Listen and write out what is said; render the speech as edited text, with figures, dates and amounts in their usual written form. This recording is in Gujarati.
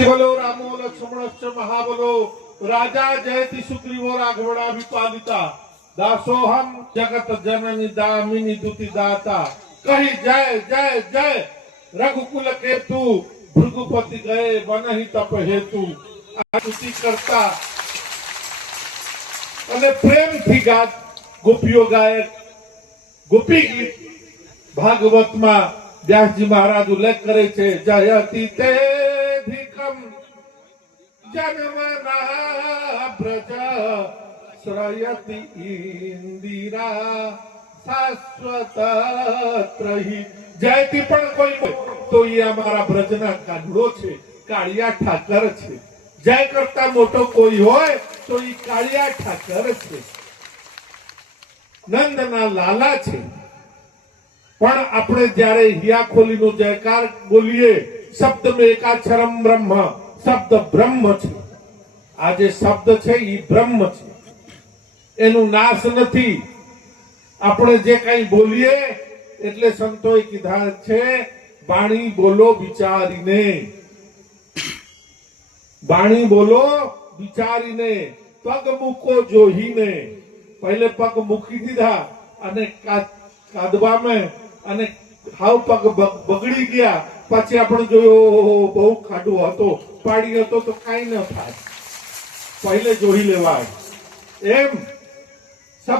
जयति बोलो रामो लक्ष्मणश्च महाबलो राजा जयति सुग्रीवो राघवणा विपालिता दासोहम जगत जननी दामिनी दुति दाता कही जय जय जय रघुकुल केतु भृगुपति गए बनहि तप हेतु आस्तुति करता અને પ્રેમથી ગાત ગોપીઓ ગાયક ગોપી ગીત ભાગવતમાં વ્યાસજી મહારાજ ઉલ્લેખ કરે છે જયતિ તે ધિકમ જન્મના બ્રજ શ્રયતિ ઇન્દિરા શાશ્વત ત્રહી જયતિ પણ કોઈ તો એ અમારા બ્રજના કાગડો છે કાળિયા ઠાકર છે જય કરતા મોટો કોઈ હોય તો એ કાળિયા ઠાકર છે નંદના લાલા છે પણ આપણે જ્યારે હિયા ખોલીનો જયકાર બોલીએ શબ્દ મેં એકાક્ષરમ બ્રહ્મ શબ્દ બ્રહ્મ છે આ જે શબ્દ છે એ બ્રહ્મ છે એનું નાશ નથી આપણે જે કઈ બોલીએ એટલે સંતોએ કીધા છે વાણી બોલો વિચારીને વાણી બોલો વિચારીને પગ મૂકો જોઈને પહેલે પગ મૂકી દીધા અને કાદવામાં અને હાવ પગ બગડી ગયા પછી આપણે જોયો બહુ ખાડો હતો પાડી હતો તો કાંઈ ન થાય પહેલે જોઈ લેવાય એમ